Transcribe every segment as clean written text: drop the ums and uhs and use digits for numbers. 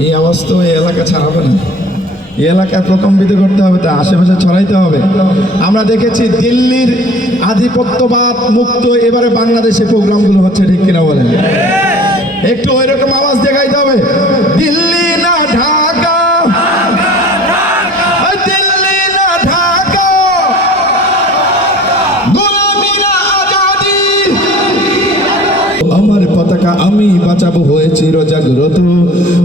এই আওয়াজ তো এই এলাকা ছাড়াবে না, এই এলাকায় প্রকম্পিত করতে হবে, তা আশেপাশে ছড়াইতে হবে। আমরা দেখেছি দিল্লির আধিপত্যবাদ মুক্ত এবারে বাংলাদেশে প্রোগ্রামগুলো হচ্ছে, ঠিক কিনা বলেন? একটু ওই রকম আওয়াজ দেখাইতে হবে। দিল্লি না ঢাকা, দিল্লি না ঢাকা, গোলামি না আজাদি, আমার পতাকা আমি বাঁচাবো হয়ে চিরজাগ্রত,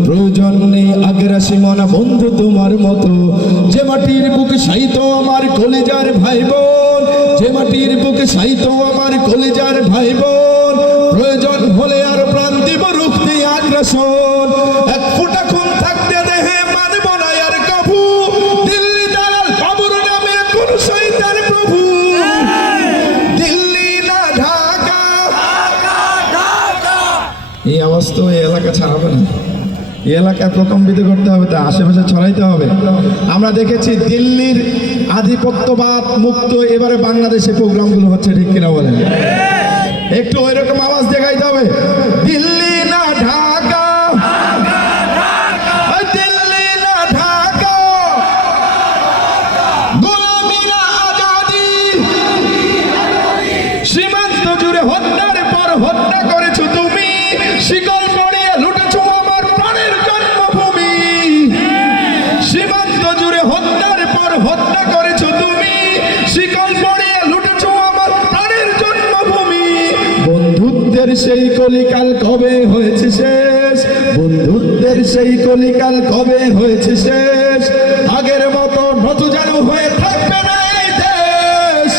প্রয়োজন নেই আগ্রাসী মনা বন্ধু তোমার মতো, যে মাটির বুকে সাইত আমার কলিজার ভাই বোন, যে মাটির বুকে সাইত আমার কলিজার ভাই বোন, প্রয়োজন হলে আর প্রাণ দিব রুখতে আগ্রাসন, এক ফোঁটা খুন থাকতে দেহে মানব না আর কভু, দিল্লি দালাল বাবুর নামে কোন শহীদের প্রভু, দিল্লি না ঢাকা। এই আওয়াজ তো এই এলাকা ছাড়াবে না, এই এলাকায় প্রকম্পিত করতে হবে, তা আশেপাশে ছড়াইতে হবে। আমরা দেখেছি দিল্লির আধিপত্যবাদ মুক্ত এবারে বাংলাদেশে প্রোগ্রামগুলো হচ্ছে, ঠিক কিনা বলেন? একটু ওই রকম আওয়াজ দেখাইতে হবে। দিল্লি না ঢাকা, দিল্লি না ঢাকা, গোলামি না আজাদি, সীমান্ত জুড়ে হত্যার পর হত্যা করেছো তুমি, শিকল পড়িয়ে লুটেছো আমার প্রাণের জন্মভূমি, সীমান্ত জুড়ে হত্যার পর হত্যা করেছো তুমি, শিকল পড়িয়ে লুটেছো আমার প্রাণের জন্মভূমি, বন্ধুত্বের সেই কলিকাল কবে হয়েছে শেষ, বন্ধুত্বের সেই কলিকাল কবে হয়েছে শেষ, আগের মতো নতুজানু হয়ে থাকবে না এই দেশ,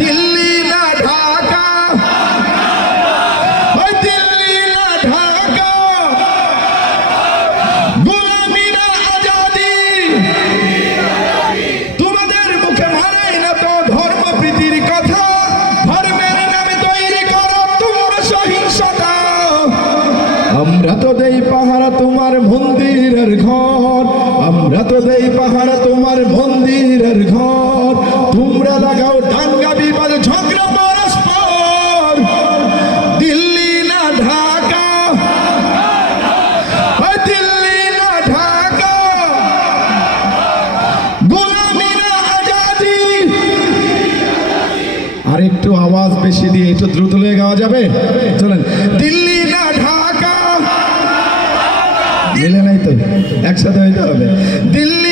দিল্লি না ঢাকা, ওই দিল্লি না ঢাকা, গোলামি না আজাদি, তোমাদের মুখে মানাই না তো ধর্ম প্রীতির কথা, ধর্মের নামে তৈরি করো তোমরা সহিংসতা, আমরা তো দেই পাহারা তোমার মন্দিরের ঘর, আমরা তো দেই পাহারা তোমার মন্দিরের ঘর, তোমরা লাগাও দাঙ্গা বিবাদ ঝগড়া পরস্পর, দিল্লি না ঢাকা, দিল্লি না ঢাকা, গোলামি না আজাদি। আর একটু আওয়াজ বেশি দিয়ে একটু দ্রুত হয়ে গাওয়া যাবে? চলেন। দিল্লি না ঢাকা, মিলে নাই তো, একসাথে হইতে হবে। দিল্লি